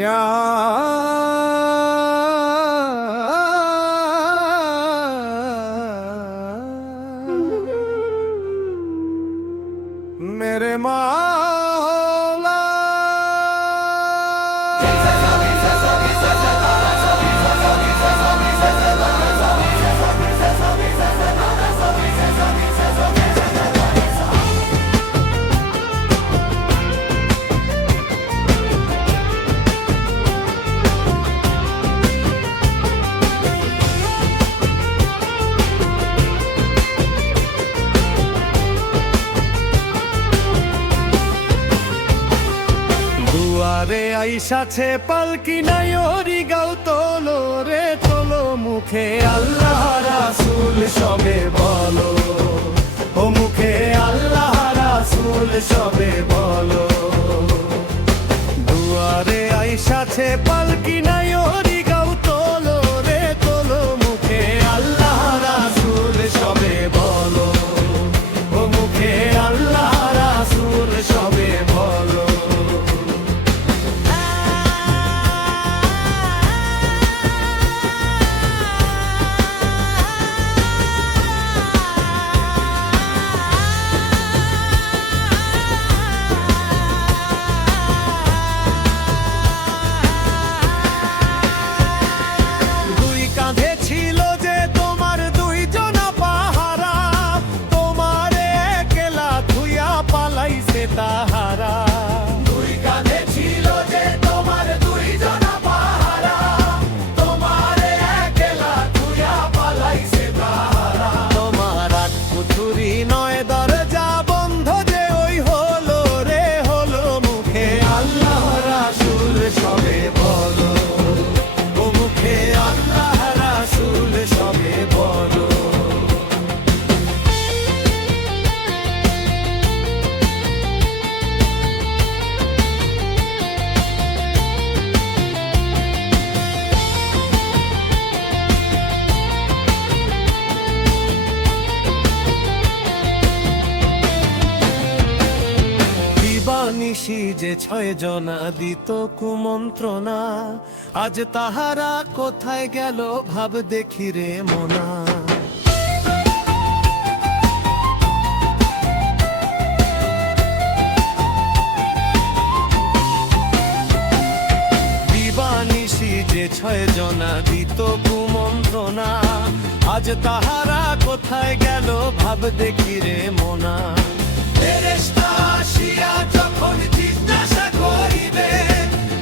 या मेरे मौला দুয়ারে আইসাছে পালকি নাই ওরি গাও তোলো রে তোলো মুখে আল্লাহ রাসূল সবে বলো ও মুখে আল্লাহ রাসূল সবে বলো দুয়ারে আইসাছে পালকি নাই ওরি গাও তোলো রে তোলো মুখে আল্লাহ রাসূল সবে বলো ও মুখে আল্লাহ রাসূল সবে বলো তাহারা দুই কাঁধে ছিল যে তোমার দুইজনা পাহারা তোমারে একলা তুইয়া পালাইছে তাহারা তোমার আট পুতুরি নয় দরজা বন্ধ যে ওই হলো রে হলো মুখে আল্লাহ রাসূল সবে বলো ও মুখে আল্লাহ রাসূল সবে বলো নিশি যে ছয় জনা দিত কুমন্ত্রণা আজ তাহারা কোথায় গেল ভাব দেখি রে মনা দিবানিশি যে ছয় জনা দিত কুমন্ত্রণা আজ তাহারা কোথায় গেল ভাব দেখি রে মনা ফেরেশতা আসিয়া যখন জিজ্ঞাসা করিবে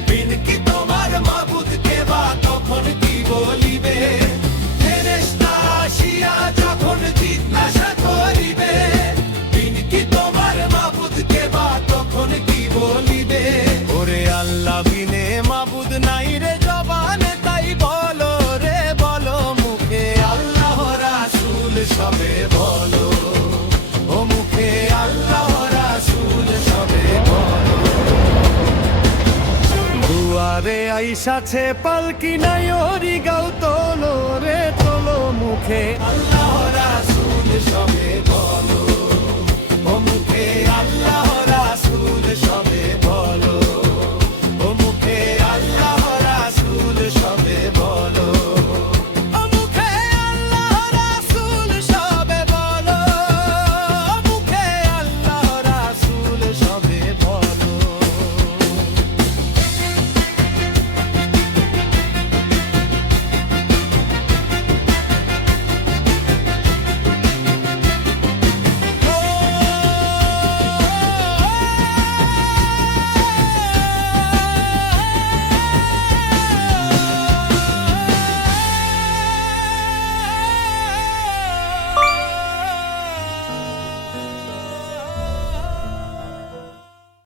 বিন কি তোমার মাবুদ কে বা তখন কি বলিবে ফেরেশতা আসিয়া যখন জিজ্ঞাসা করিবে বিন কি তোমার মাবুদ কে বা তখন কি বলিবে ওরে আল্লাহ বিনে মাবুদ নাই রে জবানে তাই বলো রে বলো মুখে আল্লাহ রাসূল সবে বলো ও মুখে আল্লাহ দুয়ারে আইসাছে পালকি নাই ওরি গাও তোলো রে তোলো মুখে আল্লাহ রাসূল সবে বলো